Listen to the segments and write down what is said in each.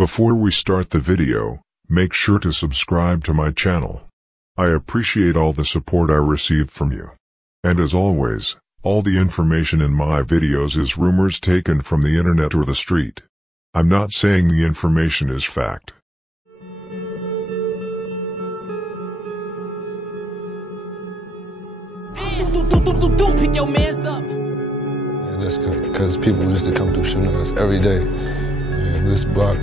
Before we start the video, make sure to subscribe to my channel. I appreciate all the support I received from you. And as always, all the information in my videos is rumors taken from the internet or the street. I'm not saying the information is fact. Pick your mans up. Yeah, just because people used to come through shooting at us every day. Yeah, this block,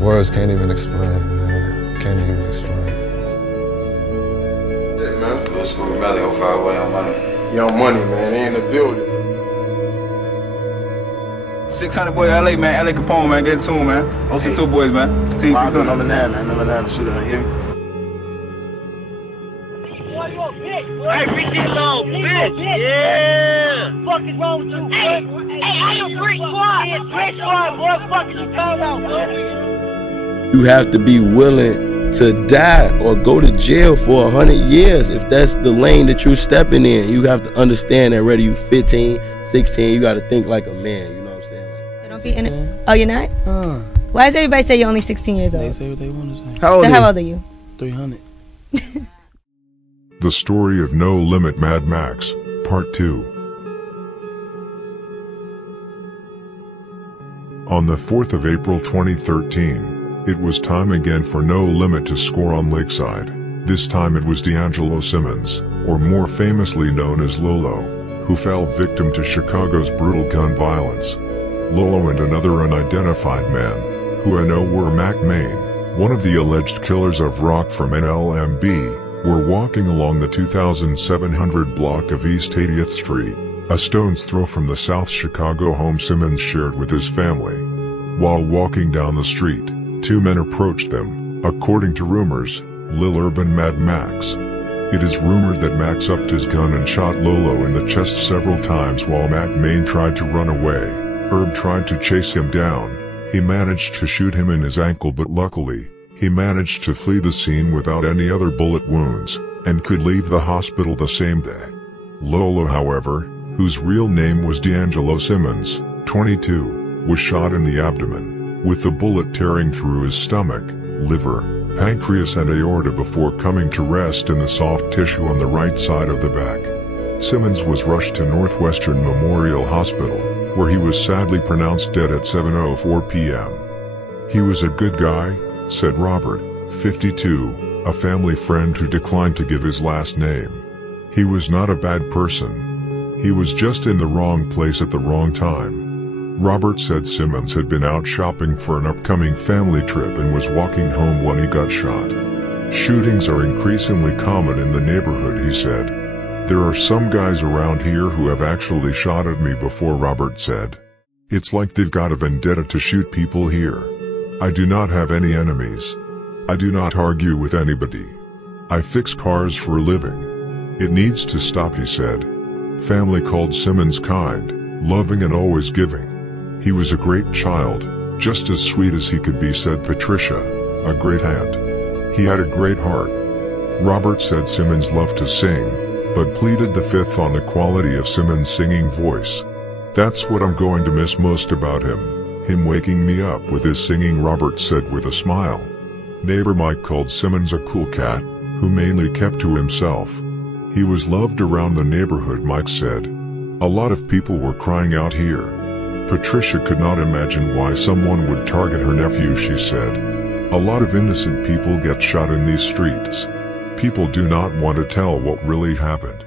words can't even explain, man. Can't even explain. Yeah, man. Let's go to Valley 05 way on money. Young Money, man. They in the building. 600 boy, LA, man. LA Capone, man. Get it to him, man. OC2 boys, man. Number 9, man. Number 9, the shooter, you hear me? Hey, bitch, little bitch. Yeah. Fuck is wrong with you? Hey, I am Brick Squad. Brick Squad, boy. Fuck is you talking about, man? You have to be willing to die or go to jail for 100 years if that's the lane that you're stepping in. You have to understand that whether you 15, 16, you got to think like a man. You know what I'm saying? So don't be in it. Oh, you're not? Why does everybody say you're only 16 years old? They say what they want to say. How old are you? 300. The Story of No Limit Mad Max, Part 2. On the 4th of April 2013, it was time again for No Limit to score on Lakeside. This time it was D'Angelo Simmons, or more famously known as Lolo, who fell victim to Chicago's brutal gun violence. Lolo and another unidentified man, who I know were Mac Main, one of the alleged killers of rock from Nlmb, were walking along the 2700 block of East 80th Street, a stone's throw from the South Chicago home Simmons shared with his family. While walking down the street, two men approached them, according to rumors, Lil Urban Mad Max. It is rumored that Max upped his gun and shot Lolo in the chest several times while Mac Main tried to run away. Herb tried to chase him down. He managed to shoot him in his ankle, but luckily, he managed to flee the scene without any other bullet wounds, and could leave the hospital the same day. Lolo, however, whose real name was D'Angelo Simmons, 22, was shot in the abdomen, with the bullet tearing through his stomach, liver, pancreas and aorta before coming to rest in the soft tissue on the right side of the back. Simmons was rushed to Northwestern Memorial Hospital, where he was sadly pronounced dead at 7:04 p.m. He was a good guy, said Robert, 52, a family friend who declined to give his last name. He was not a bad person. He was just in the wrong place at the wrong time. Robert said Simmons had been out shopping for an upcoming family trip and was walking home when he got shot. Shootings are increasingly common in the neighborhood, he said. There are some guys around here who have actually shot at me before, Robert said. It's like they've got a vendetta to shoot people here. I do not have any enemies. I do not argue with anybody. I fix cars for a living. It needs to stop, he said. Family called Simmons kind, loving and always giving. He was a great child, just as sweet as he could be, said Patricia, a great aunt. He had a great heart. Robert said Simmons loved to sing, but pleaded the fifth on the quality of Simmons' singing voice. That's what I'm going to miss most about him. Him waking me up with his singing, Robert said with a smile. Neighbor Mike called Simmons a cool cat, who mainly kept to himself. He was loved around the neighborhood, Mike said. A lot of people were crying out here. Patricia could not imagine why someone would target her nephew, she said. A lot of innocent people get shot in these streets. People do not want to tell what really happened.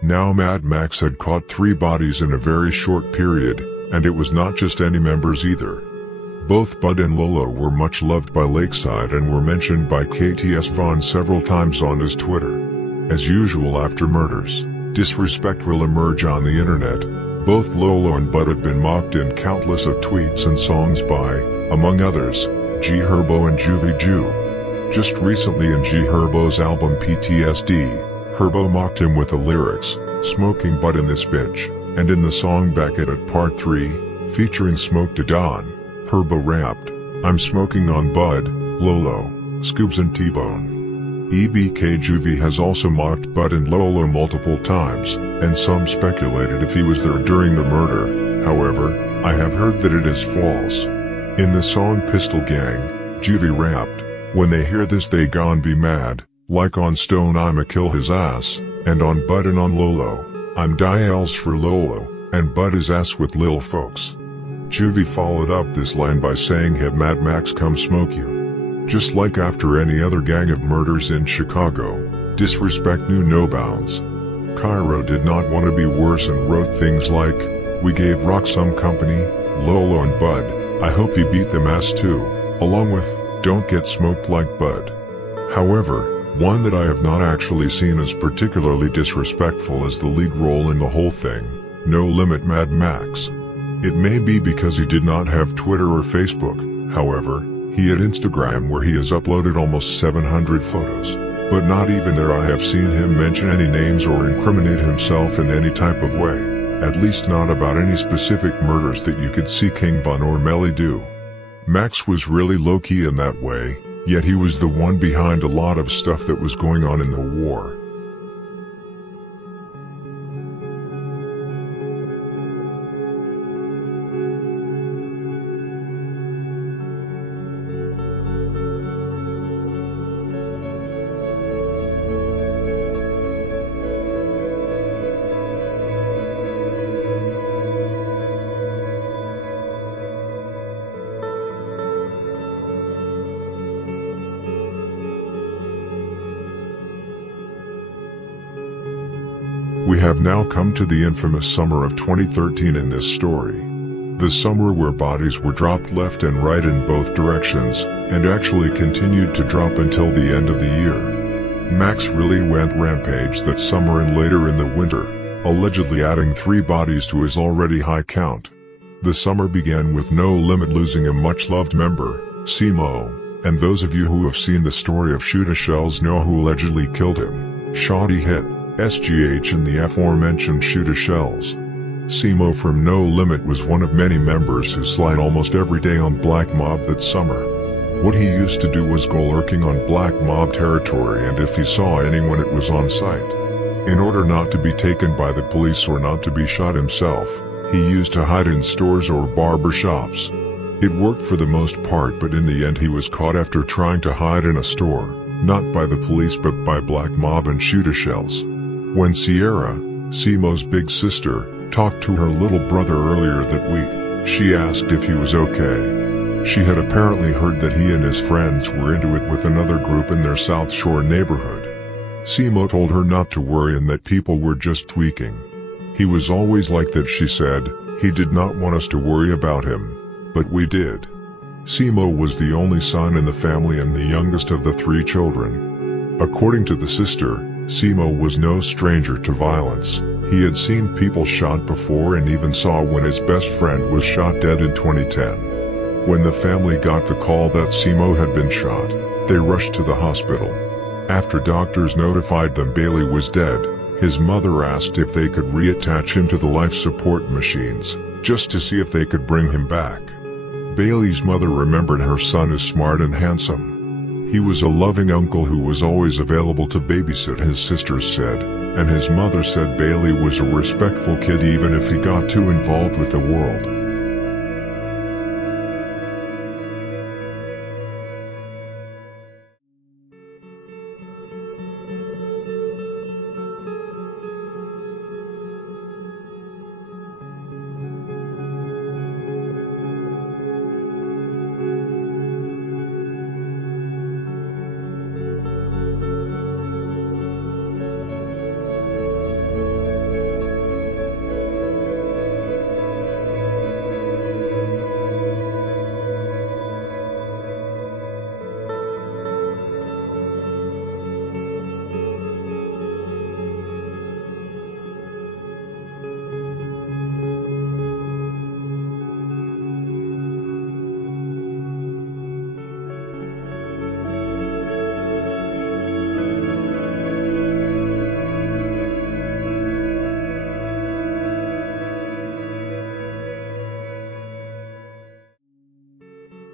Now Mad Max had caught 3 bodies in a very short period, and it was not just any members either. Both Bud and Lolo were much loved by Lakeside and were mentioned by KTS Vaughn several times on his Twitter. As usual after murders, disrespect will emerge on the internet. Both Lolo and Bud have been mocked in countless of tweets and songs by, among others, G Herbo and Juvie Jew. Just recently in G Herbo's album PTSD, Herbo mocked him with the lyrics, "Smoking Bud in this bitch," and in the song Back at It Part 3, featuring Smoke to Dawn, Herbo rapped, "I'm smoking on Bud, Lolo, Scoobs and T-Bone." EBK Juvie has also mocked Bud and Lolo multiple times, and some speculated if he was there during the murder. However, I have heard that it is false. In the song Pistol Gang, Juvie rapped, "When they hear this they gon' be mad, like on Stone I'ma kill his ass, and on Bud and on Lolo, I'm die else for Lolo, and Bud his ass with lil folks." Juvie followed up this line by saying, "Have Mad Max come smoke you." Just like after any other gang of murders in Chicago, disrespect knew no bounds. Cairo did not want to be worse and wrote things like, "We gave Rock some company, Lolo and Bud, I hope he beat them ass too," along with, "Don't get smoked like Bud." However, one that I have not actually seen as particularly disrespectful is the lead role in the whole thing, No Limit Mad Max. It may be because he did not have Twitter or Facebook, however, he had Instagram where he has uploaded almost 700 photos, but not even there I have seen him mention any names or incriminate himself in any type of way, at least not about any specific murders that you could see King Von or Melly do. Max was really low-key in that way, yet he was the one behind a lot of stuff that was going on in the war. We have now come to the infamous summer of 2013 in this story. The summer where bodies were dropped left and right in both directions, and actually continued to drop until the end of the year. Max really went rampage that summer and later in the winter, allegedly adding 3 bodies to his already high count. The summer began with No Limit losing a much-loved member, Simo, and those of you who have seen the story of Shoota Shells know who allegedly killed him. Shoddy hit. SGH and the aforementioned Shoota Shells. Simo from No Limit was one of many members who slide almost every day on Black Mob that summer. What he used to do was go lurking on Black Mob territory, and if he saw anyone it was on sight. In order not to be taken by the police or not to be shot himself, he used to hide in stores or barber shops. It worked for the most part, but in the end he was caught after trying to hide in a store, not by the police but by Black Mob and Shoota Shells. When Sierra, Simo's big sister, talked to her little brother earlier that week, she asked if he was okay. She had apparently heard that he and his friends were into it with another group in their South Shore neighborhood. Simo told her not to worry and that people were just tweaking. He was always like that, she said. He did not want us to worry about him, but we did. Simo was the only son in the family and the youngest of the 3 children. According to the sister, Simo was no stranger to violence. He had seen people shot before and even saw when his best friend was shot dead in 2010. When the family got the call that Simo had been shot, they rushed to the hospital. After doctors notified them Bailey was dead, his mother asked if they could reattach him to the life support machines, just to see if they could bring him back. Bailey's mother remembered her son as smart and handsome. He was a loving uncle who was always available to babysit, his sisters said, and his mother said Bailey was a respectful kid even if he got too involved with the world.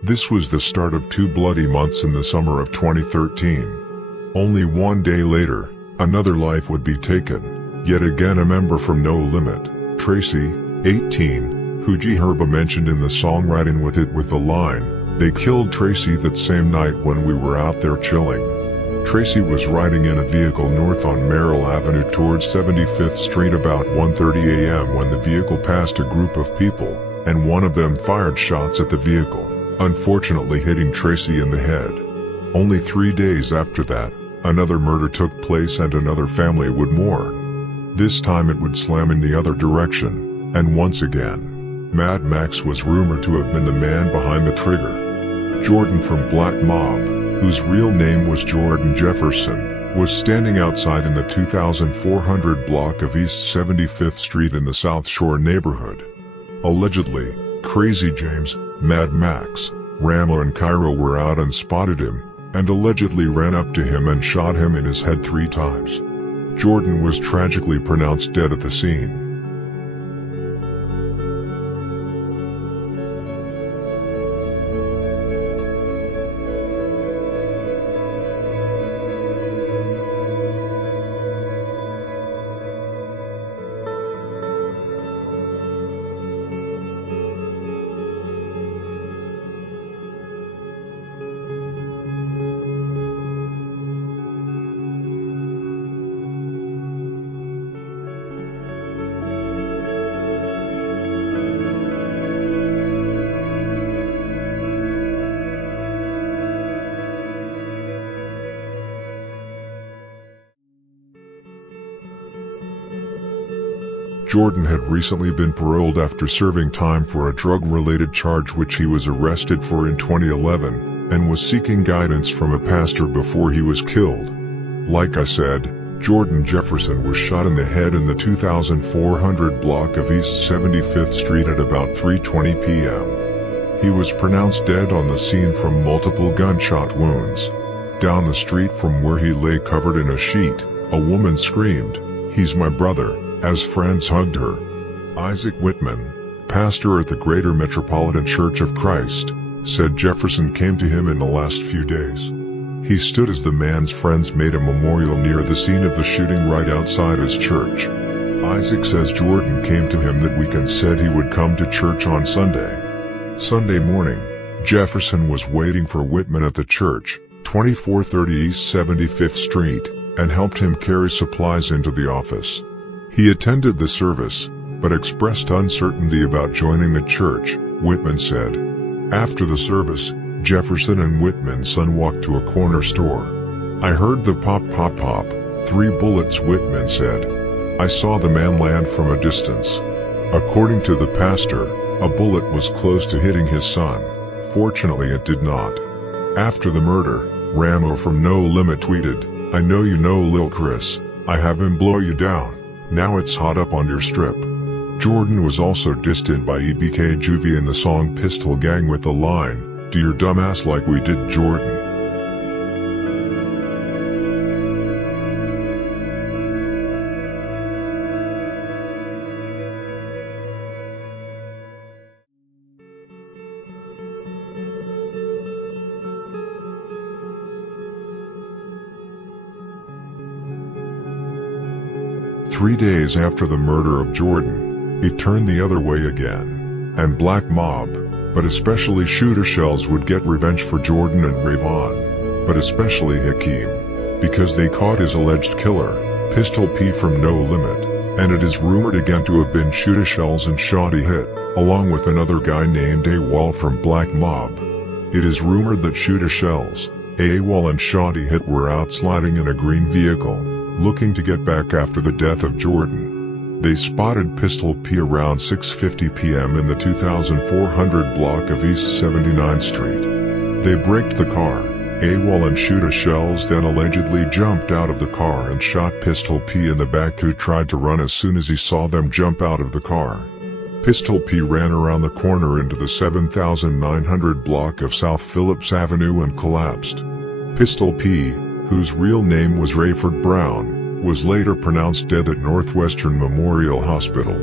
This was the start of 2 bloody months in the summer of 2013. Only 1 day later, another life would be taken, yet again a member from No Limit, Tracy, 18, who G Herba mentioned in the song Riding With It with the line, "They killed Tracy that same night when we were out there chilling." Tracy was riding in a vehicle north on Merrill Avenue towards 75th Street about 1:30 a.m. when the vehicle passed a group of people, and one of them fired shots at the vehicle, unfortunately hitting Tracy in the head. Only 3 days after that, another murder took place and another family would mourn. This time it would slam in the other direction, and once again, Mad Max was rumored to have been the man behind the trigger. Jordan from Black Mob, whose real name was Jordan Jefferson, was standing outside in the 2400 block of East 75th Street in the South Shore neighborhood. Allegedly, Crazy James, Mad Max, Ramo and Cairo were out and spotted him, and allegedly ran up to him and shot him in his head 3 times. Jordan was tragically pronounced dead at the scene. Jordan had recently been paroled after serving time for a drug-related charge which he was arrested for in 2011, and was seeking guidance from a pastor before he was killed. Like I said, Jordan Jefferson was shot in the head in the 2400 block of East 75th Street at about 3:20 p.m. He was pronounced dead on the scene from multiple gunshot wounds. Down the street from where he lay covered in a sheet, a woman screamed, "He's my brother," as friends hugged her. Isaac Whitman, pastor at the Greater Metropolitan Church of Christ, said Jefferson came to him in the last few days. He stood as the man's friends made a memorial near the scene of the shooting right outside his church. Isaac says Jordan came to him that week and said he would come to church on Sunday. Sunday morning, Jefferson was waiting for Whitman at the church, 2430 East 75th Street, and helped him carry supplies into the office. He attended the service, but expressed uncertainty about joining the church, Whitman said. After the service, Jefferson and Whitman's son walked to a corner store. "I heard the pop pop pop, 3 bullets," Whitman said. "I saw the man land from a distance." According to the pastor, a bullet was close to hitting his son. Fortunately it did not. After the murder, Ramo from No Limit tweeted, "I know you know Lil Chris, I have him blow you down. Now it's hot up on your strip." Jordan was also dissed by EBK Juvie in the song Pistol Gang with the line, "Do your dumbass like we did Jordan." Three days after the murder of Jordan, it turned the other way again, and Black Mob, but especially Shooter Shells, would get revenge for Jordan and Rayvon, but especially Hakeem, because they caught his alleged killer, Pistol P from No Limit, and it is rumored again to have been Shooter Shells and Shawty Hit, along with another guy named AWOL from Black Mob. It is rumored that Shooter Shells, AWOL and Shawty Hit were out sliding in a green vehicle, looking to get back after the death of Jordan. They spotted Pistol P around 6:50 p.m. in the 2400 block of East 79th Street. They braked the car. AWOL and Shooter Shells then allegedly jumped out of the car and shot Pistol P in the back, who tried to run as soon as he saw them jump out of the car. Pistol P ran around the corner into the 7900 block of South Phillips Avenue and collapsed. Pistol P, whose real name was Rayford Brown, was later pronounced dead at Northwestern Memorial Hospital.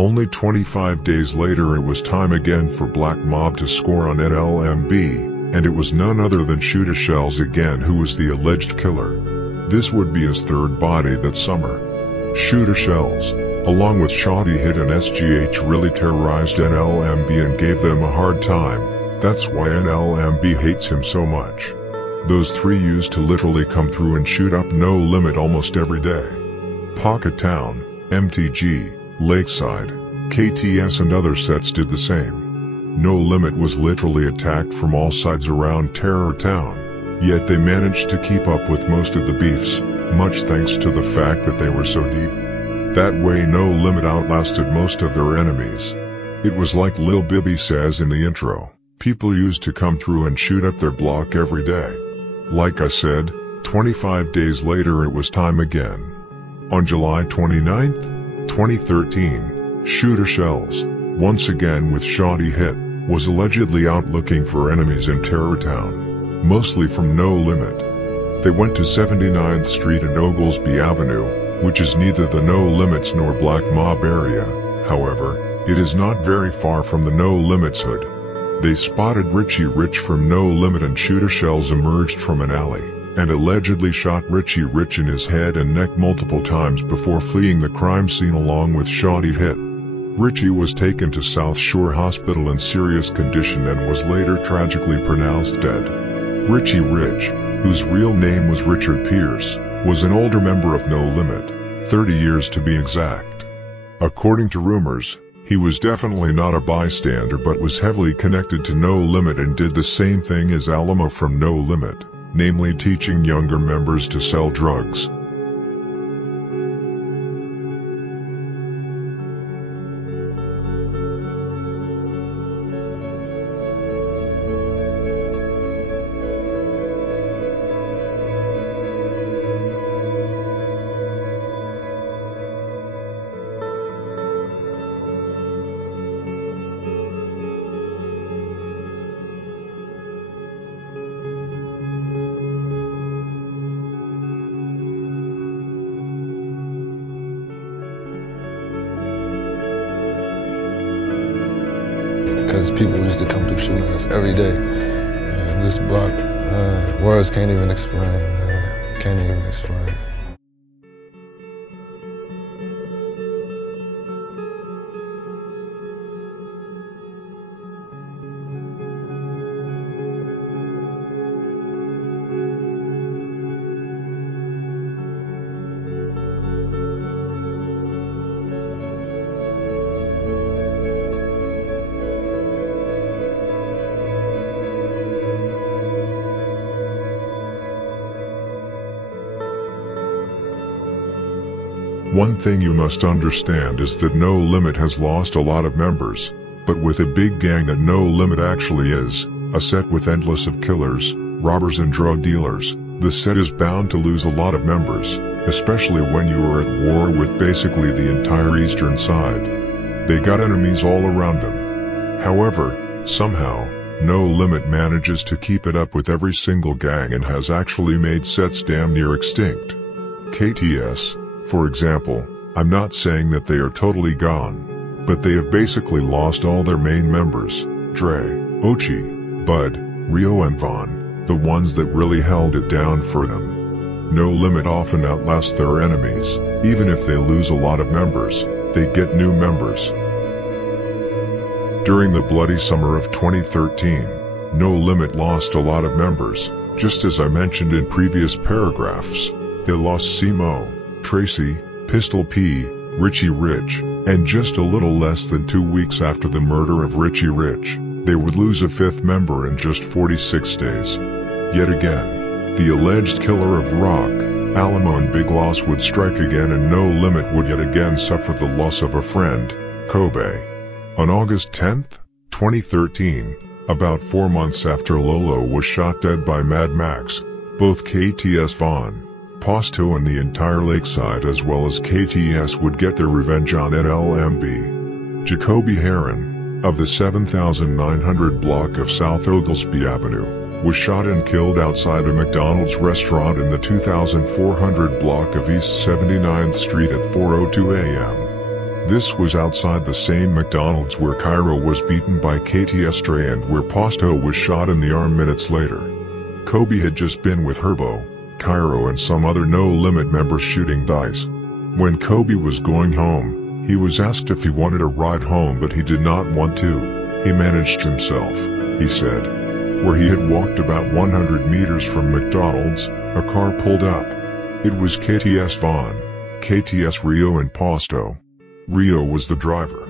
Only 25 days later it was time again for Black Mob to score on Nlmb, and it was none other than Shooter Shells again who was the alleged killer. This would be his third body that summer. Shooter Shells, along with Shotty Hit and SGH, really terrorized Nlmb and gave them a hard time. That's why Nlmb hates him so much. Those three used to literally come through and shoot up No Limit almost every day. Pocket Town, MTG, Lakeside, KTS and other sets did the same. No Limit was literally attacked from all sides around Terror Town, yet they managed to keep up with most of the beefs, much thanks to the fact that they were so deep. That way No Limit outlasted most of their enemies. It was like Lil Bibby says in the intro, people used to come through and shoot up their block every day. Like I said, 25 days later it was time again. On July 29th, 2013, Shooter Shells, once again with Shotty Hit, was allegedly out looking for enemies in Terror Town, mostly from No Limit. They went to 79th Street and Oglesby Avenue, which is neither the No Limits nor Black Mob area. However, it is not very far from the No Limits hood. They spotted Richie Rich from No Limit, and Shooter Shells emerged from an alley and allegedly shot Richie Rich in his head and neck multiple times before fleeing the crime scene along with Shotty Hit. Richie was taken to South Shore Hospital in serious condition and was later tragically pronounced dead. Richie Rich, whose real name was Richard Pierce, was an older member of No Limit, 30 years to be exact. According to rumors, he was definitely not a bystander but was heavily connected to No Limit and did the same thing as Alamo from No Limit, namely teaching younger members to sell drugs. Because people used to come through shooting us every day. And this block, words can't even explain, can't even explain. One thing you must understand is that No Limit has lost a lot of members, but with a big gang that No Limit actually is, a set with endless of killers, robbers and drug dealers, the set is bound to lose a lot of members, especially when you are at war with basically the entire eastern side. They got enemies all around them. However, somehow, No Limit manages to keep it up with every single gang and has actually made sets damn near extinct. KTS, for example, I'm not saying that they are totally gone, but they have basically lost all their main members, Dre, Ochi, Bud, Rio and Vaughn, the ones that really held it down for them. No Limit often outlasts their enemies, even if they lose a lot of members, they get new members. During the bloody summer of 2013, No Limit lost a lot of members, just as I mentioned in previous paragraphs. They lost Simo, Tracy, Pistol P, Richie Rich, and just a little less than 2 weeks after the murder of Richie Rich, they would lose a fifth member in just 46 days. Yet again, the alleged killer of rock, Alamo and Big Loss would strike again, and No Limit would yet again suffer the loss of a friend, Kobe. On August 10th, 2013, about 4 months after Lolo was shot dead by Mad Max, both KTS Vaughn, Pt2 and the entire Lakeside as well as KTS would get their revenge on Nlmb. Jacoby Heron, of the 7900 block of South Oglesby Avenue, was shot and killed outside a McDonald's restaurant in the 2400 block of East 79th Street at 4:02 a.m. This was outside the same McDonald's where Cairo was beaten by KTS Dre and where Pt2 was shot in the arm minutes later. Kobe had just been with Herbo, Cairo and some other No Limit members shooting dice. When Kobe was going home, he was asked if he wanted a ride home, but he did not want to. He managed himself, he said. Where he had walked about 100 meters from McDonald's, a car pulled up. It was KTS Von, KTS Rio and Pt2. Rio was the driver.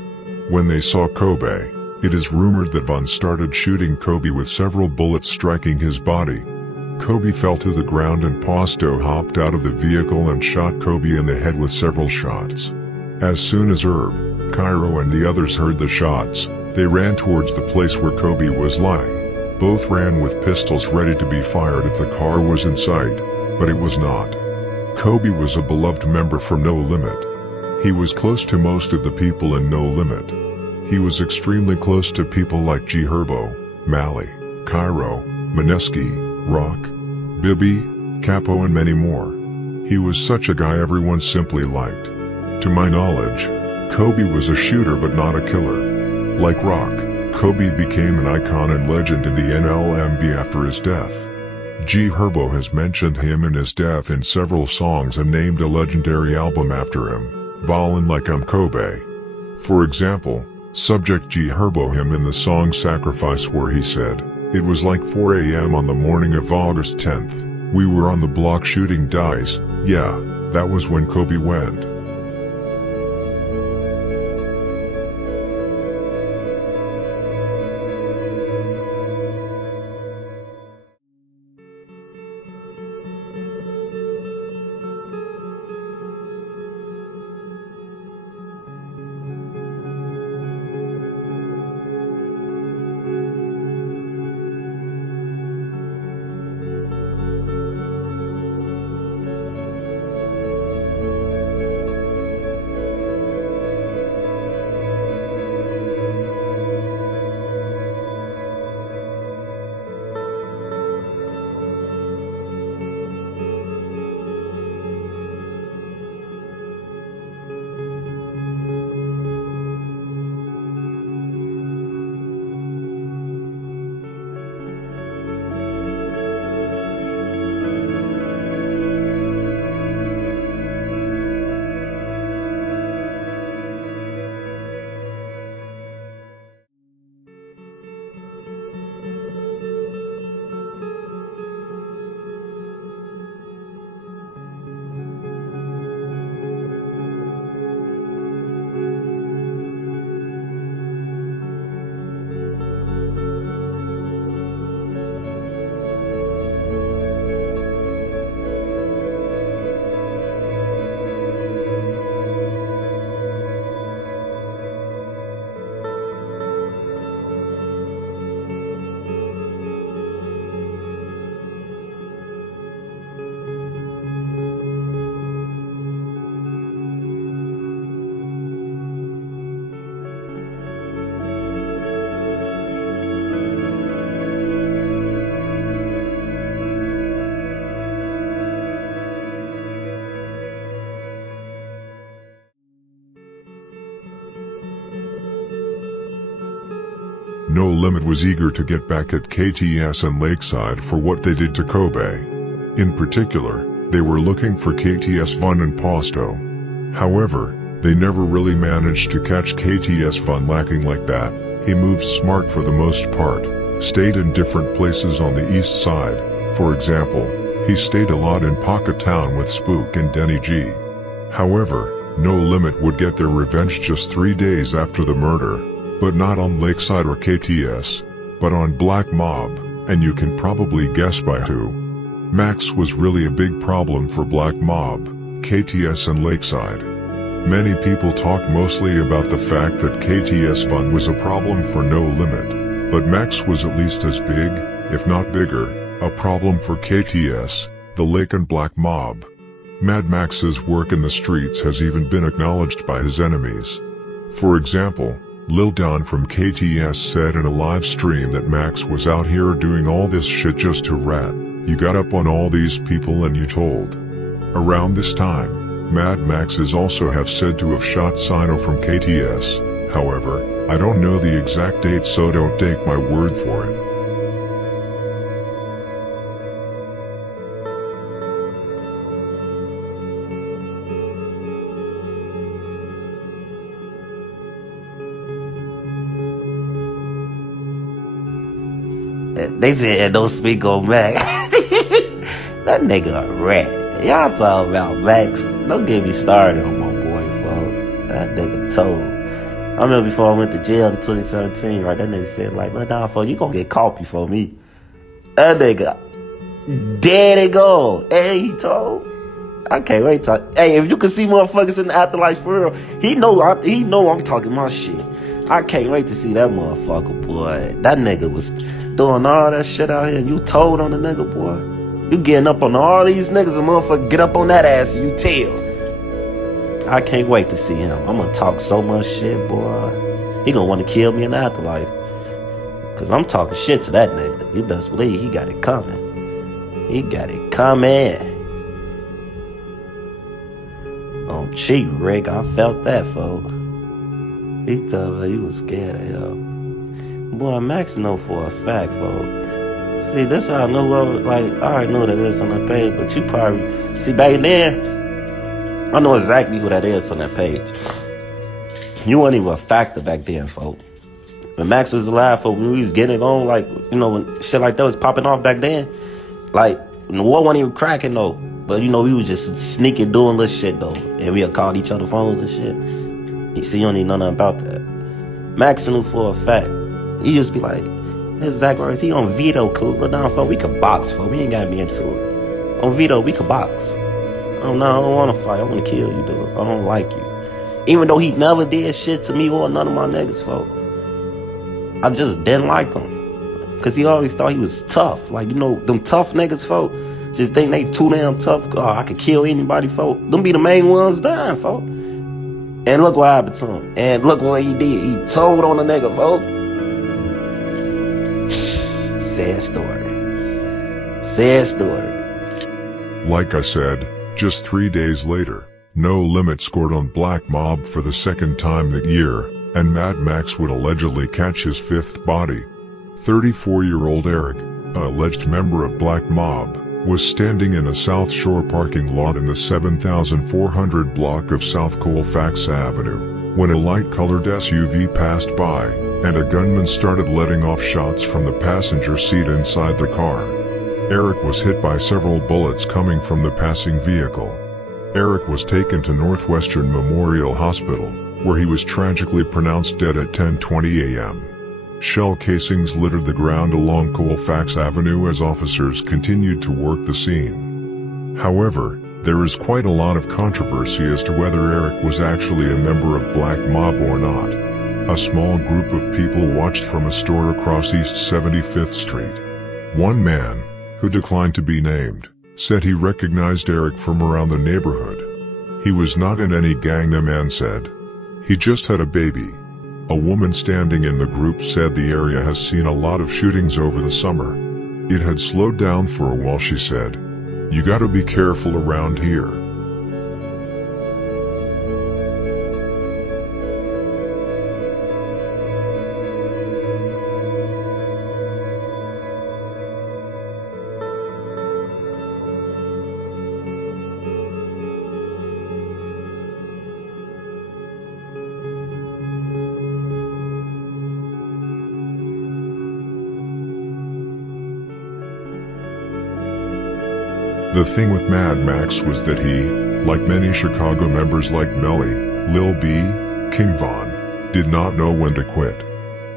When they saw Kobe, it is rumored that Von started shooting Kobe with several bullets striking his body. Kobe fell to the ground and Pt2 hopped out of the vehicle and shot Kobe in the head with several shots. As soon as Herb, Cairo and the others heard the shots, they ran towards the place where Kobe was lying. Both ran with pistols ready to be fired if the car was in sight, but it was not. Kobe was a beloved member from No Limit. He was close to most of the people in No Limit. He was extremely close to people like G Herbo, Mally, Cairo, Mineski, Rock, Bibby, Capo and many more. He was such a guy everyone simply liked. To my knowledge, Kobe was a shooter but not a killer. Like Rock, Kobe became an icon and legend in the Nlmb after his death. G Herbo has mentioned him and his death in several songs and named a legendary album after him, Ballin' Like I'm Kobe. For example, Subject G Herbo him in the song Sacrifice where he said, "It was like 4 a.m. on the morning of August 10th. We were on the block shooting dice, yeah, that was when Kobe went." No Limit was eager to get back at KTS and Lakeside for what they did to Kobe. In particular, they were looking for KTS Von and Pt2. However, they never really managed to catch KTS Von lacking like that. He moved smart for the most part, stayed in different places on the east side. For example, he stayed a lot in Pocket Town with Spook and Denny G. However, No Limit would get their revenge just 3 days after the murder. But not on Lakeside or KTS, but on Black Mob, and you can probably guess by who. Max was really a big problem for Black Mob, KTS and Lakeside. Many people talk mostly about the fact that KTS Von was a problem for No Limit, but Max was at least as big, if not bigger, a problem for KTS, the Lake and Black Mob. Mad Max's work in the streets has even been acknowledged by his enemies. For example, Lil Don from KTS said in a live stream that Max was out here doing all this shit just to rat. You got up on all these people and you told. Around this time, Mad Max is also have said to have shot Sino from KTS. However, I don't know the exact date, so don't take my word for it. They said don't speak on Mac. That nigga a rat. Y'all talking about Max. Don't get me started on my boy, folks. That nigga told. I remember before I went to jail in 2017, right? That nigga said, like, look down, folks, you gonna get caught before me. That nigga dead and gone. And he told. I can't wait to. Hey, if you can see motherfuckers in the afterlife for real, he know I'm talking my shit. I can't wait to see that motherfucker, boy. That nigga was doing all that shit out here, and you told on the nigga, boy. You getting up on all these niggas, and motherfucker get up on that ass and you tell. I can't wait to see him. I'm gonna talk so much shit, boy. He gonna want to kill me in the afterlife. Cause I'm talking shit to that nigga. You best believe he got it coming. He got it coming. On cheap, Rick, I felt that, folks. He told me he was scared of him. Boy, Max know for a fact, folks. See, this how I know what, like, I already know that it's on that page, but you probably, see, back then, I know exactly who that is on that page. You weren't even a factor back then, folks. When Max was alive, folks, when we was getting it on, like, you know, when shit like that was popping off back then, like, the war wasn't even cracking, though. But, you know, we was just sneaking doing little shit, though. And we had called each other phones and shit. You see, you don't need nothing about that. Max knew for a fact. He used to be like, this Zach Rose, he on Vito, cool. Look down, folks, we can box, folks. We ain't gotta be into it. On Vito, we can box. Oh, no, I don't want to fight. I want to kill you, dude. I don't like you. Even though he never did shit to me or none of my niggas, folks. I just didn't like him. Because he always thought he was tough. Like, you know, them tough niggas, folks, just think they too damn tough. Oh, I could kill anybody, folks. Them be the main ones dying, folks. And look what happened to him. And look what he did. He told on the nigga, folks. Sad story. Sad story. Like I said, just 3 days later, No Limit scored on Black Mob for the second time that year, and Mad Max would allegedly catch his fifth body. 34-year-old Eric, an alleged member of Black Mob, was standing in a South Shore parking lot in the 7400 block of South Colfax Avenue, when a light-colored SUV passed by, and a gunman started letting off shots from the passenger seat inside the car. Eric was hit by several bullets coming from the passing vehicle. Eric was taken to Northwestern Memorial Hospital, where he was tragically pronounced dead at 10:20 a.m. Shell casings littered the ground along Colfax Avenue as officers continued to work the scene. However, there is quite a lot of controversy as to whether Eric was actually a member of Black Mob or not. A small group of people watched from a store across East 75th Street. One man, who declined to be named, said he recognized Eric from around the neighborhood. He was not in any gang, the man said. He just had a baby. A woman standing in the group said the area has seen a lot of shootings over the summer. It had slowed down for a while, she said. You gotta be careful around here. The thing with Mad Max was that he, like many Chicago members like Melly, Lil B, King Von, did not know when to quit.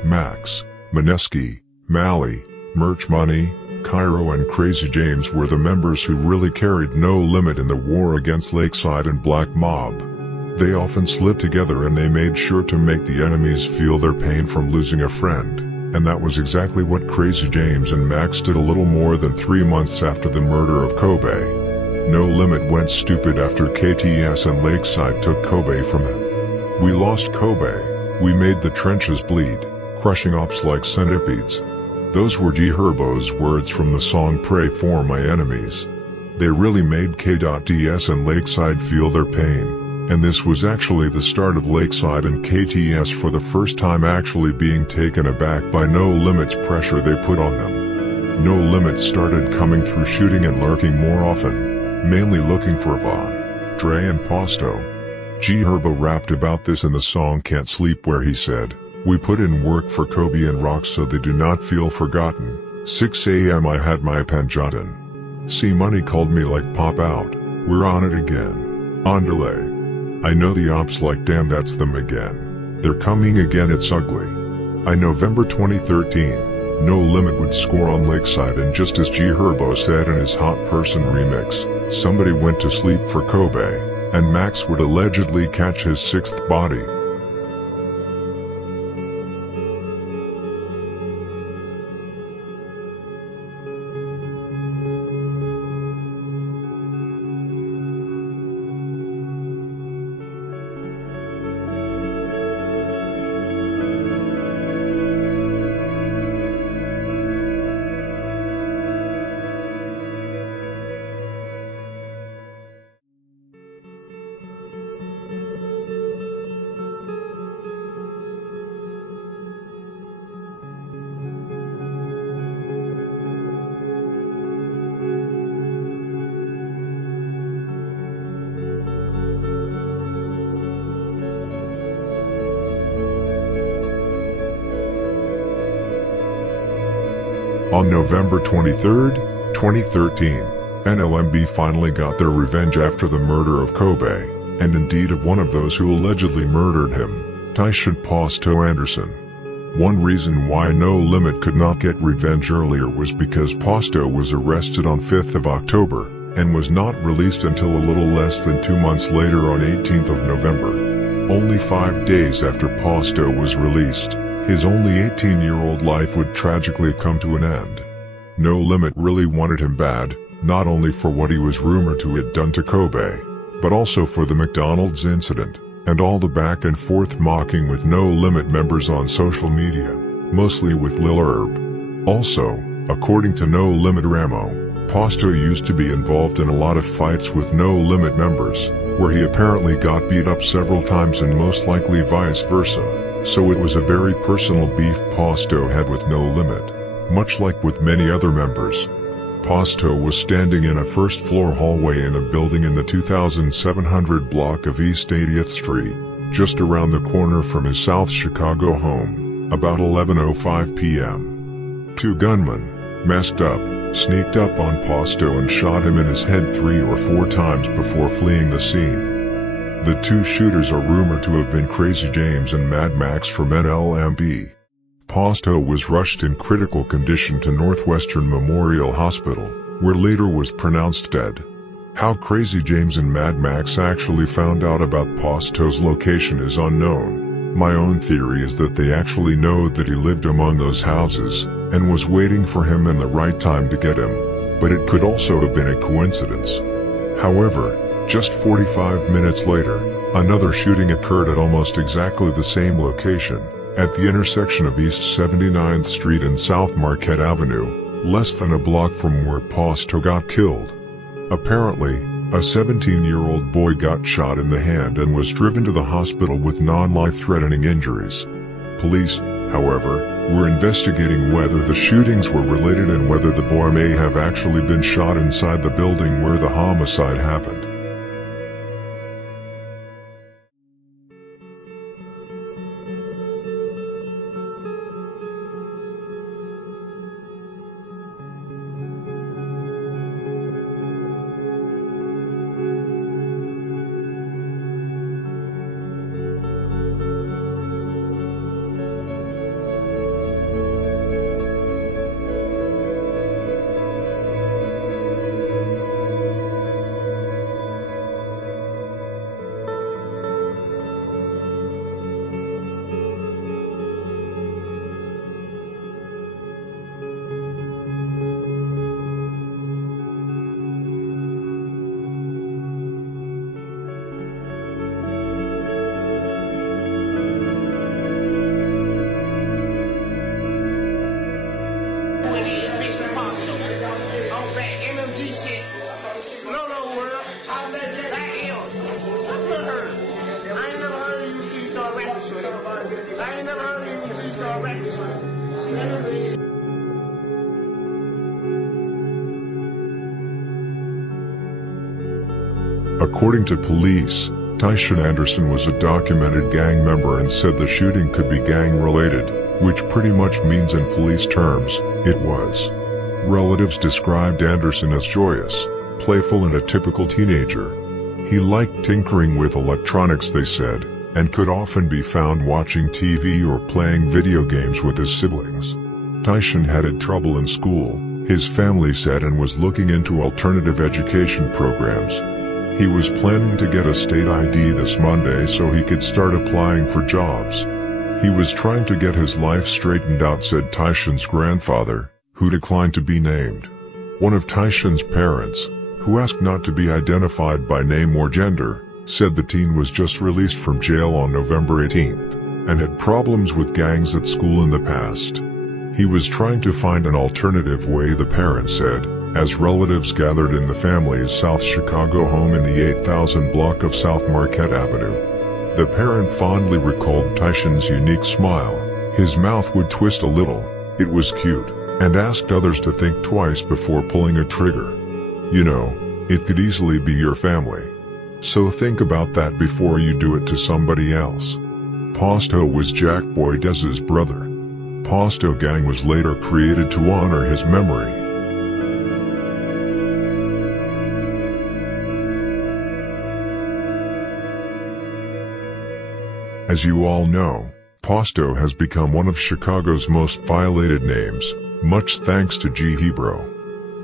Max, Mineski, Mally, Merch Money, Cairo and Crazy James were the members who really carried No Limit in the war against Lakeside and Black Mob. They often slid together and they made sure to make the enemies feel their pain from losing a friend. And that was exactly what Crazy James and Max did a little more than 3 months after the murder of Kobe. No Limit went stupid after KTS and Lakeside took Kobe from them. We lost Kobe, we made the trenches bleed, crushing ops like centipedes. Those were D Herbo's words from the song Pray for My Enemies. They really made K.DS and Lakeside feel their pain, and this was actually the start of Lakeside and KTS for the first time actually being taken aback by No Limit's pressure they put on them. No Limit started coming through shooting and lurking more often, mainly looking for Von, Dre and Posto. G Herbo rapped about this in the song Can't Sleep where he said, "We put in work for Kobe and Rock so they do not feel forgotten. 6 a.m. I had my Panjatan. C Money called me like pop out. We're on it again. On delay. I know the ops like damn that's them again. They're coming again it's ugly." I November 2013, No Limit would score on Lakeside and just as G Herbo said in his Hot Person remix, somebody went to sleep for Kobe, and Max would allegedly catch his sixth body. On November 23, 2013, Nlmb finally got their revenge after the murder of Kobe, and indeed of one of those who allegedly murdered him, Tyshon Posto Anderson. One reason why No Limit could not get revenge earlier was because Posto was arrested on 5th of October, and was not released until a little less than 2 months later on 18th of November. Only 5 days after Posto was released, his only 18-year-old life would tragically come to an end. No Limit really wanted him bad, not only for what he was rumored to have done to Kobe, but also for the McDonald's incident, and all the back and forth mocking with No Limit members on social media, mostly with Lil Herb. Also, according to No Limit Ramo, Posto used to be involved in a lot of fights with No Limit members, where he apparently got beat up several times and most likely vice versa. So it was a very personal beef Posto had with No Limit, much like with many other members. Posto was standing in a first-floor hallway in a building in the 2700 block of East 80th Street, just around the corner from his South Chicago home, about 11:05 p.m. 2 gunmen, masked up, sneaked up on Posto and shot him in his head 3 or 4 times before fleeing the scene. The 2 shooters are rumored to have been Crazy James and Mad Max from Nlmb. Posto was rushed in critical condition to Northwestern Memorial Hospital, where later was pronounced dead. How Crazy James and Mad Max actually found out about Posto's location is unknown. My own theory is that they actually know that he lived among those houses, and was waiting for him and the right time to get him, but it could also have been a coincidence. However, just 45 minutes later, another shooting occurred at almost exactly the same location, at the intersection of East 79th Street and South Marquette Avenue, less than a block from where Posto got killed. Apparently, a 17-year-old boy got shot in the hand and was driven to the hospital with non-life-threatening injuries. Police, however, were investigating whether the shootings were related and whether the boy may have actually been shot inside the building where the homicide happened. I ain't never heard of you until you started rapping, son. According to police, Tyshawn Anderson was a documented gang member and said the shooting could be gang-related, which pretty much means in police terms, it was. Relatives described Anderson as joyous, playful and a typical teenager. He liked tinkering with electronics, they said, and could often be found watching TV or playing video games with his siblings. Tyshawn had trouble in school, his family said, and was looking into alternative education programs. He was planning to get a state ID this Monday so he could start applying for jobs. He was trying to get his life straightened out, said Tyshawn's grandfather, who declined to be named. One of Tyshawn's parents, who asked not to be identified by name or gender, said the teen was just released from jail on November 18th, and had problems with gangs at school in the past. He was trying to find an alternative way, the parents said, as relatives gathered in the family's South Chicago home in the 8000 block of South Marquette Avenue. The parent fondly recalled Tyshawn's unique smile. His mouth would twist a little, it was cute, and asked others to think twice before pulling a trigger. You know, it could easily be your family. So think about that before you do it to somebody else. Pt2 was Jack Boy Dez's brother. Pt2 Gang was later created to honor his memory. As you all know, Pt2 has become one of Chicago's most violated names, much thanks to G. Hebro.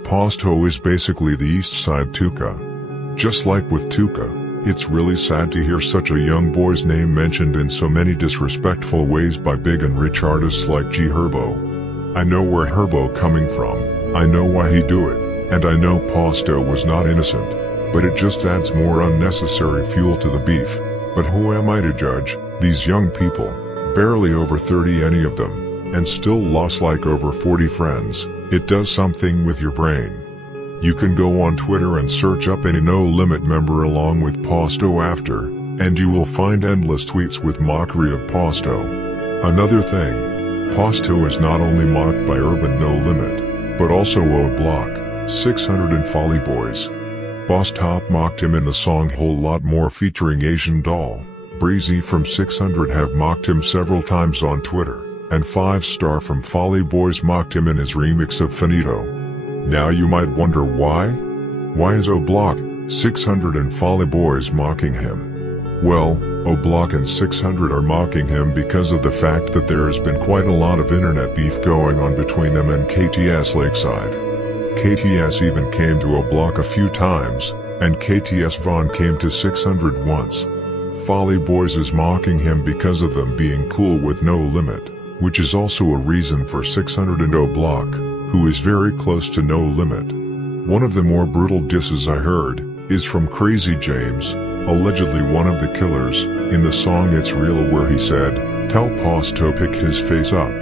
Pt2 is basically the East Side Tuka. Just like with Tuka, it's really sad to hear such a young boy's name mentioned in so many disrespectful ways by big and rich artists like G. Herbo. I know where Herbo coming from, I know why he do it, and I know Pt2 was not innocent, but it just adds more unnecessary fuel to the beef. But who am I to judge? These young people, barely over 30 any of them, and still lost like over 40 friends. It does something with your brain. You can go on Twitter and search up any No Limit member along with Pt2 after, and you will find endless tweets with mockery of Pt2. Another thing, Pt2 is not only mocked by Urban No Limit, but also O Block, 600 and Folly Boys. Boss Top mocked him in the song Whole Lot More featuring Asian Doll. Breezy from 600 have mocked him several times on Twitter, and 5 Star from Folly Boys mocked him in his remix of Finito. Now you might wonder why? Why is O Block, 600 and Folly Boys mocking him? Well, O Block and 600 are mocking him because of the fact that there has been quite a lot of internet beef going on between them and KTS Lakeside. KTS even came to O Block a few times, and KTS Vaughn came to 600 once. Folly Boys is mocking him because of them being cool with No Limit, which is also a reason for 600 and O Block, who is very close to No Limit. One of the more brutal disses I heard is from Crazy James, allegedly one of the killers, in the song It's Real, where he said, "Tell Pt2 pick his face up."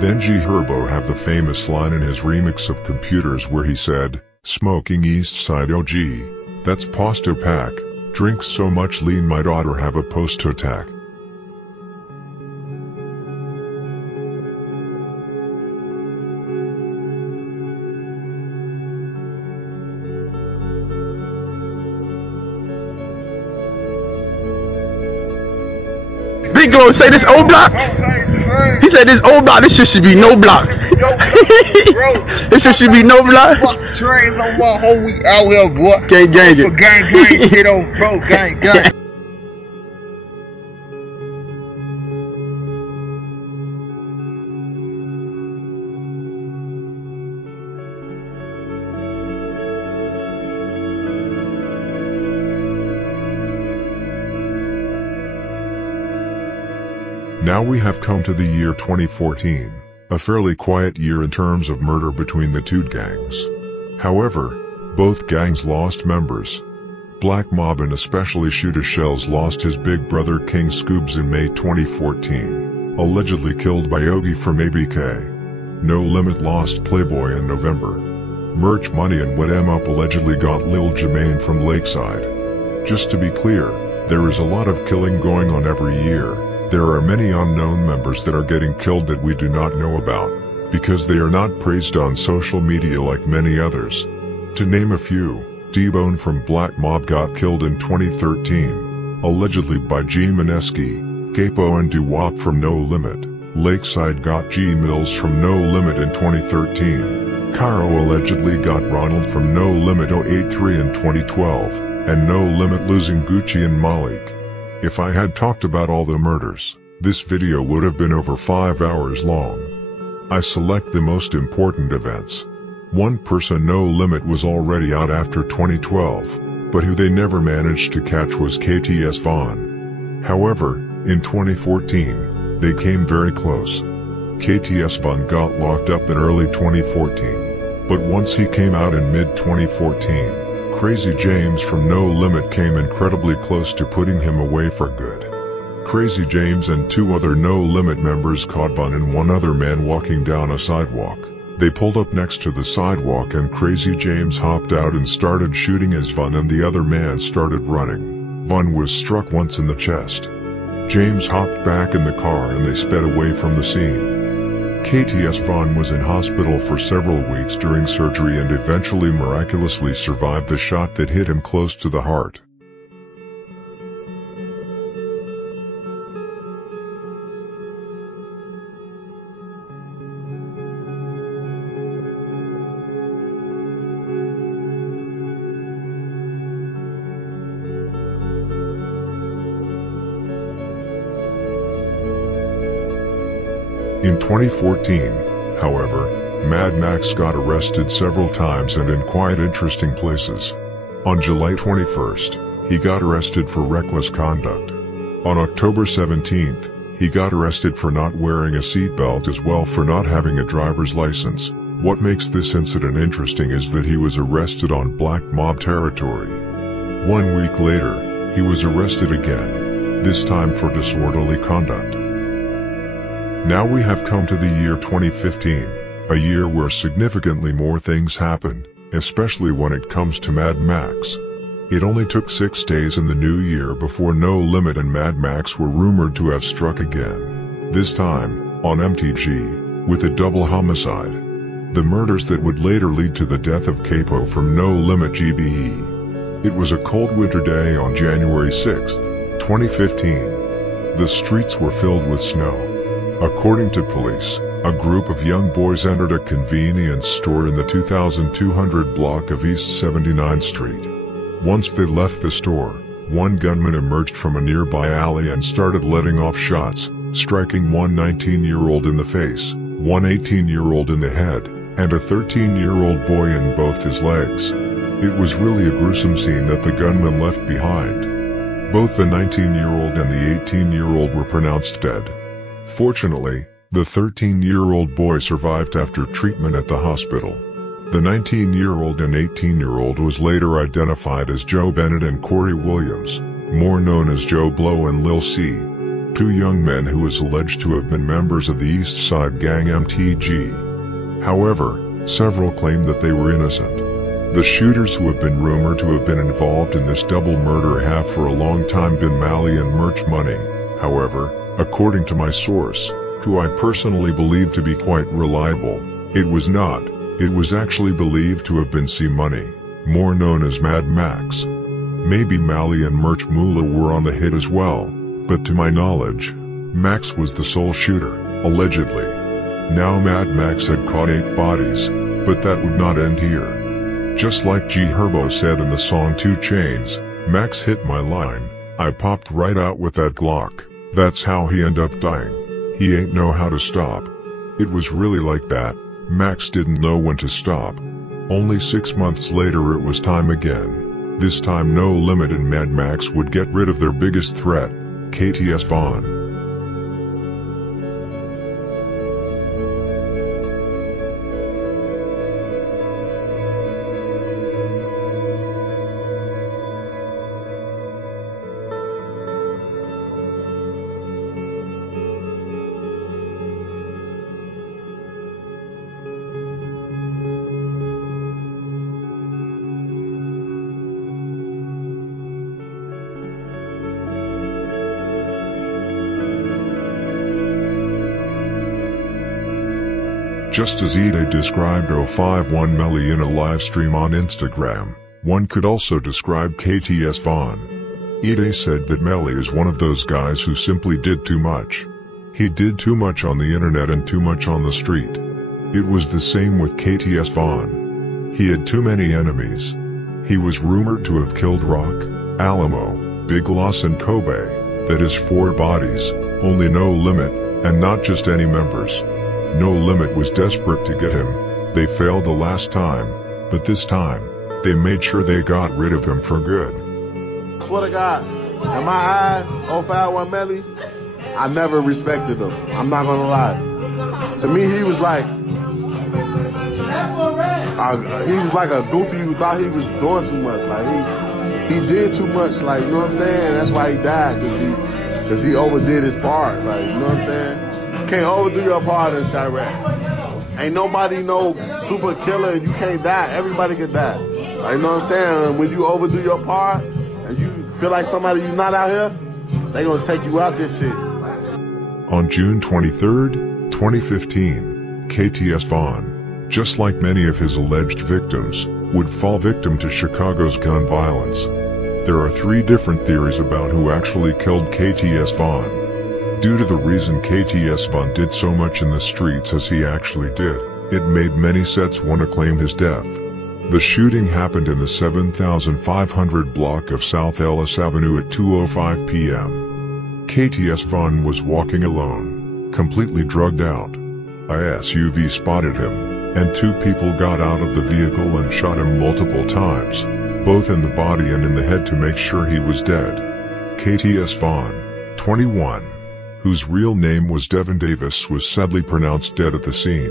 Then G Herbo have the famous line in his remix of Computers where he said, "Smoking East Side OG, that's Pt2 pack. Drinks so much lean my daughter have a post attack." Big Glow say this O Block. He said this O Block, this shit should be no block. This shit should be no block. Fuck trains on my whole week out here, boy. Gang gang For gang hit on bro, gang gang. Now we have come to the year 2014, a fairly quiet year in terms of murder between the two gangs. However, both gangs lost members. Black Mob and especially Shooter Shells lost his big brother King Scoobs in May 2014, allegedly killed by Yogi from ABK. No Limit lost Playboy in November. Merch Money and What M Up allegedly got Lil Jermaine from Lakeside. Just to be clear, there is a lot of killing going on every year, There are many unknown members that are getting killed that we do not know about, because they are not praised on social media like many others. To name a few, D-Bone from Black Mob got killed in 2013, allegedly by G Mineski. Capo and Doo-Wop from No Limit. Lakeside got G Mills from No Limit in 2013. Cairo allegedly got Ronald from No Limit 083 in 2012, and No Limit losing Gucci and Malik. If I had talked about all the murders, this video would have been over 5 hours long. I select the most important events. One person No Limit was already out after 2012, but who they never managed to catch was KTS Vaughn. However, in 2014, they came very close. KTS Vaughn got locked up in early 2014, but once he came out in mid-2014, Crazy James from No Limit came incredibly close to putting him away for good. Crazy James and 2 other No Limit members caught Vaughn and one other man walking down a sidewalk. They pulled up next to the sidewalk and Crazy James hopped out and started shooting as Vaughn and the other man started running. Vaughn was struck once in the chest. James hopped back in the car and they sped away from the scene. KTS Vaughn was in hospital for several weeks during surgery and eventually miraculously survived the shot that hit him close to the heart. In 2014, however, Mad Max got arrested several times and in quite interesting places. On July 21st, he got arrested for reckless conduct. On October 17th, he got arrested for not wearing a seatbelt as well for not having a driver's license. What makes this incident interesting is that he was arrested on Black Mob territory. 1 week later, he was arrested again, this time for disorderly conduct. Now we have come to the year 2015, a year where significantly more things happened, especially when it comes to Mad Max. It only took 6 days in the new year before No Limit and Mad Max were rumored to have struck again. This time, on MTG, with a double homicide. The murders that would later lead to the death of Capo from No Limit GBE. It was a cold winter day on January 6, 2015. The streets were filled with snow. According to police, a group of young boys entered a convenience store in the 2200 block of East 79th Street. Once they left the store, one gunman emerged from a nearby alley and started letting off shots, striking one 19-year-old in the face, one 18-year-old in the head, and a 13-year-old boy in both his legs. It was really a gruesome scene that the gunman left behind. Both the 19-year-old and the 18-year-old were pronounced dead. Fortunately, the 13-year-old boy survived after treatment at the hospital. The 19-year-old and 18-year-old was later identified as Joe Bennett and Corey Williams, more known as Joe Blow and Lil C, 2 young men who was alleged to have been members of the East Side Gang MTG. However, several claim that they were innocent. The shooters who have been rumored to have been involved in this double murder have for a long time been Mally and Merch Money. However, according to my source, who I personally believe to be quite reliable, it was not. It was actually believed to have been C Money, more known as Mad Max. Maybe Mally and Merch Moolah were on the hit as well, but to my knowledge, Max was the sole shooter, allegedly. Now Mad Max had caught 8 bodies, but that would not end here. Just like G Herbo said in the song 2 Chainz, Max hit my line, I popped right out with that Glock. That's how he ended up dying. He ain't know how to stop. It was really like that. Max didn't know when to stop. Only 6 months later it was time again. This time No Limit and Mad Max would get rid of their biggest threat, KTS Vaughn. Just as Ede described 051 Melly in a live stream on Instagram, one could also describe KTS Vaughn. Ede said that Melly is one of those guys who simply did too much. He did too much on the internet and too much on the street. It was the same with KTS Vaughn. He had too many enemies. He was rumored to have killed Rock, Alamo, Big Loss and Kobe, that is 4 bodies, only No Limit, and not just any members. No Limit was desperate to get him. They failed the last time, but this time, they made sure they got rid of him for good. I swear to God, in my eyes, 051 Melly, I never respected him. I'm not gonna lie. To me, he was like, a goofy who thought he was doing too much. Like he did too much. Like, you know what I'm saying? That's why he died, cause he overdid his part. Like, you know what I'm saying? You can't overdo your part in Chirac. Ain't nobody no super killer and you can't die. Everybody can die. Like, you know what I'm saying? When you overdo your part and you feel like somebody you not out here, they gonna take you out this shit. On June 23, 2015, KTS Vaughn, just like many of his alleged victims, would fall victim to Chicago's gun violence. There are 3 different theories about who actually killed KTS Vaughn. Due to the reason KTS Vaughn did so much in the streets as he actually did, it made many sets want to claim his death. The shooting happened in the 7500 block of South Ellis Avenue at 2:05 p.m. KTS Vaughn was walking alone, completely drugged out. A SUV spotted him, and 2 people got out of the vehicle and shot him multiple times, both in the body and in the head to make sure he was dead. KTS Vaughn, 21, whose real name was Devin Davis, was sadly pronounced dead at the scene.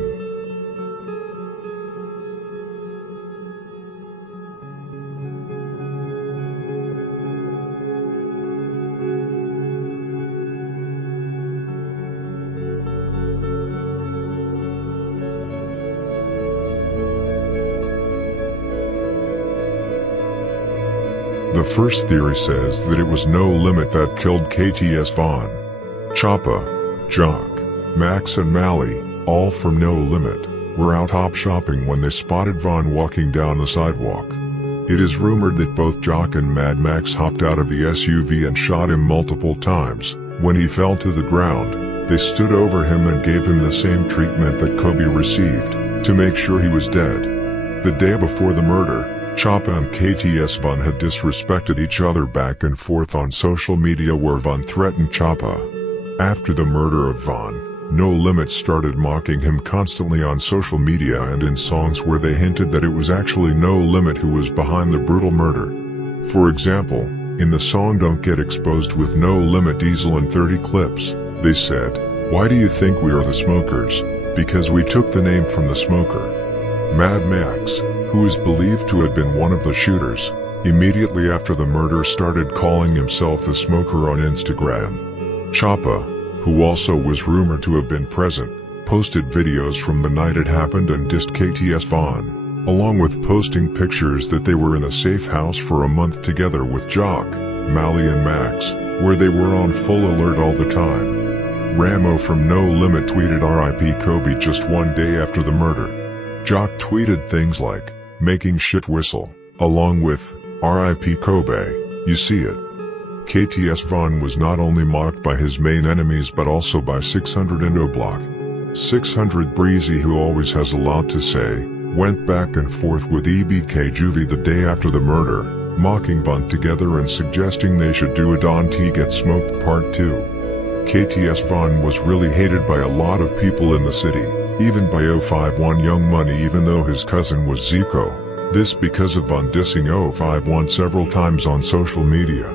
The first theory says that it was No Limit that killed KTS Vaughn. Choppa, Jock, Max and Mally, all from No Limit, were out hop shopping when they spotted Vaughn walking down the sidewalk. It is rumored that both Jock and Mad Max hopped out of the SUV and shot him multiple times. When he fell to the ground, they stood over him and gave him the same treatment that Kobe received, to make sure he was dead. The day before the murder, Choppa and KTS Vaughn had disrespected each other back and forth on social media where Vaughn threatened Choppa. After the murder of Vaughn, No Limit started mocking him constantly on social media and in songs where they hinted that it was actually No Limit who was behind the brutal murder. For example, in the song Don't Get Exposed with No Limit Diesel and 30 Clips, they said, "Why do you think we are the smokers? Because we took the name from the smoker." Mad Max, who is believed to have been one of the shooters, immediately after the murder started calling himself the smoker on Instagram. Choppa, who also was rumored to have been present, posted videos from the night it happened and dissed KTS Vaughn, along with posting pictures that they were in a safe house for a month together with Jock, Mally and Max, where they were on full alert all the time. Ramo from No Limit tweeted RIP Kobe just one day after the murder. Jock tweeted things like, "Making shit whistle," along with, "RIP Kobe, you see it." KTS Vaughn was not only mocked by his main enemies but also by 600 Indo Block. 600 Breezy, who always has a lot to say, went back and forth with EBK Juvie the day after the murder, mocking Vaughn together and suggesting they should do a Don T Get Smoked Part 2. KTS Vaughn was really hated by a lot of people in the city, even by 051 Young Money, even though his cousin was Zico. This because of Vaughn dissing 051 several times on social media.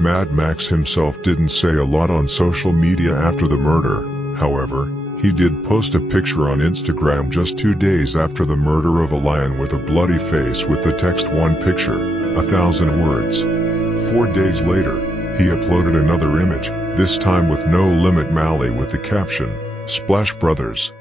Mad Max himself didn't say a lot on social media after the murder, however, he did post a picture on Instagram just 2 days after the murder of a lion with a bloody face with the text "One picture, 1,000 words." 4 days later, he uploaded another image, this time with No Limit Mally with the caption, "Splash Brothers."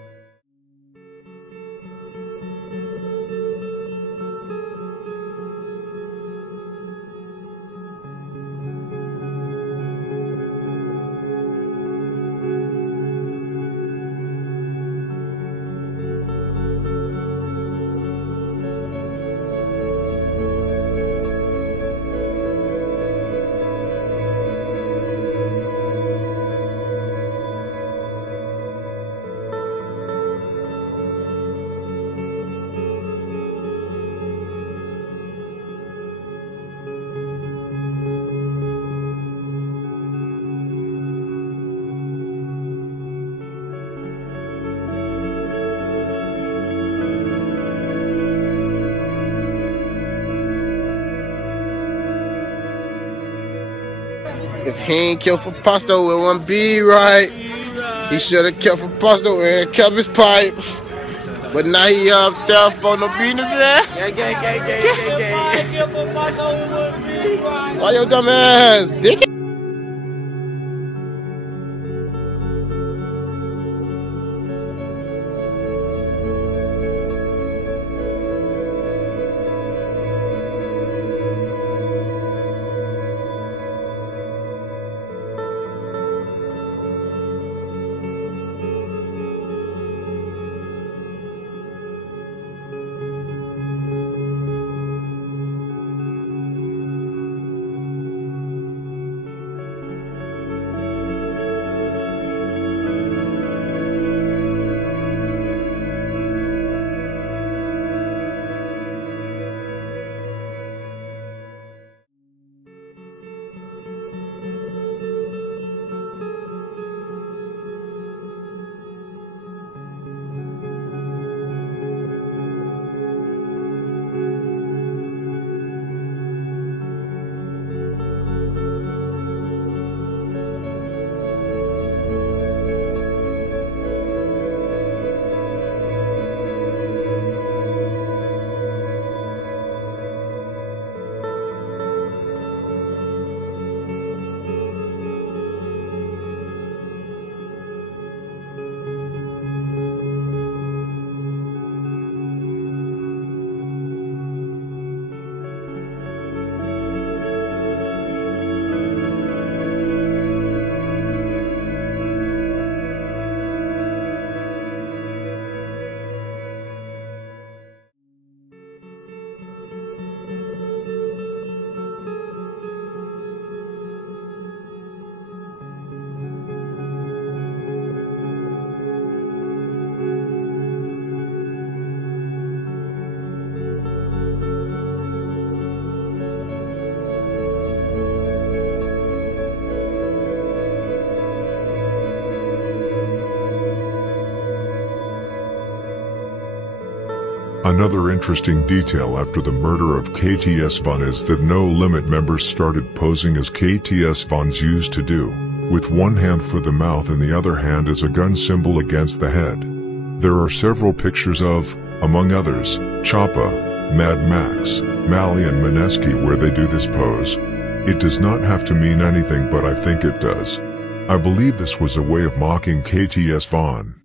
If he ain't killed for Pasto, it wouldn't be right. He should have killed for Pasto and kept his pipe. But now he up there for no business. Why your dumb ass, dick? Another interesting detail after the murder of KTS Von is that No Limit members started posing as KTS Vons used to do, with one hand for the mouth and the other hand as a gun symbol against the head. There are several pictures of, among others, Choppa, Mad Max, Mally and Mineski where they do this pose. It does not have to mean anything, but I think it does. I believe this was a way of mocking KTS Von.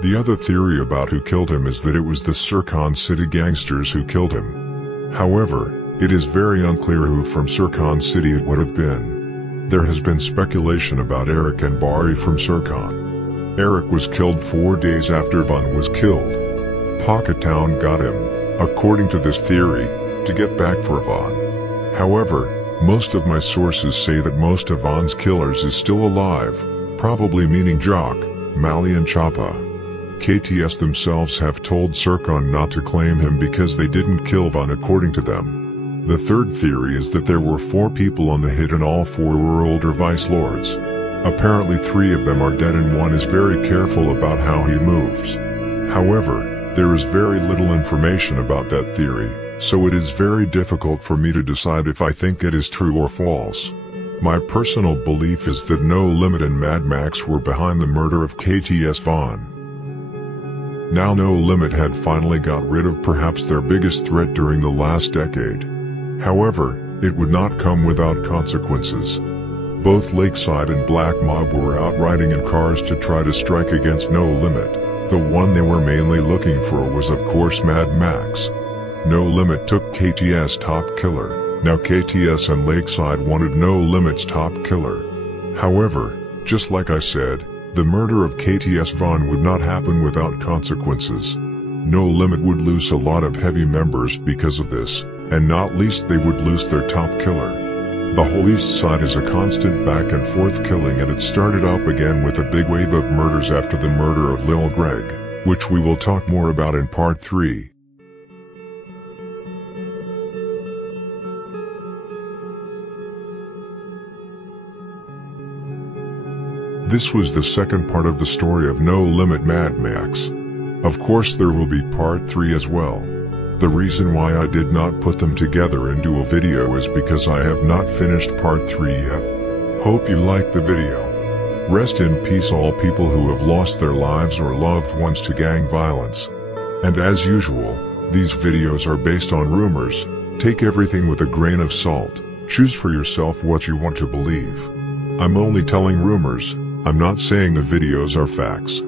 The other theory about who killed him is that it was the Sircon City gangsters who killed him. However, it is very unclear who from Sircon City it would have been. There has been speculation about Eric and Barry from Sircon. Eric was killed 4 days after Von was killed. Pocket Town got him, according to this theory, to get back for Von. However, most of my sources say that most of Von's killers is still alive, probably meaning Jock, Mally and Choppa. KTS themselves have told Sircon not to claim him because they didn't kill Von according to them. The third theory is that there were 4 people on the hit and all 4 were older vice lords. Apparently 3 of them are dead and 1 is very careful about how he moves. However, there is very little information about that theory, so it is very difficult for me to decide if I think it is true or false. My personal belief is that No Limit and Mad Max were behind the murder of KTS Von. Now No Limit had finally got rid of perhaps their biggest threat during the last decade. However, it would not come without consequences. Both Lakeside and Black Mob were out riding in cars to try to strike against No Limit. The one they were mainly looking for was of course Mad Max. No Limit took KTS Top Killer. Now KTS and Lakeside wanted No Limit's Top Killer. However, just like I said, the murder of KTS Vaughn would not happen without consequences. No Limit would lose a lot of heavy members because of this, and not least they would lose their top killer. The whole East Side is a constant back and forth killing, and it started up again with a big wave of murders after the murder of Lil Greg, which we will talk more about in part 3. This was the second part of the story of No Limit Mad Max. Of course there will be part 3 as well. The reason why I did not put them together and do a video is because I have not finished part 3 yet. Hope you liked the video. Rest in peace all people who have lost their lives or loved ones to gang violence. And as usual, these videos are based on rumors. Take everything with a grain of salt. Choose for yourself what you want to believe. I'm only telling rumors. I'm not saying the videos are facts.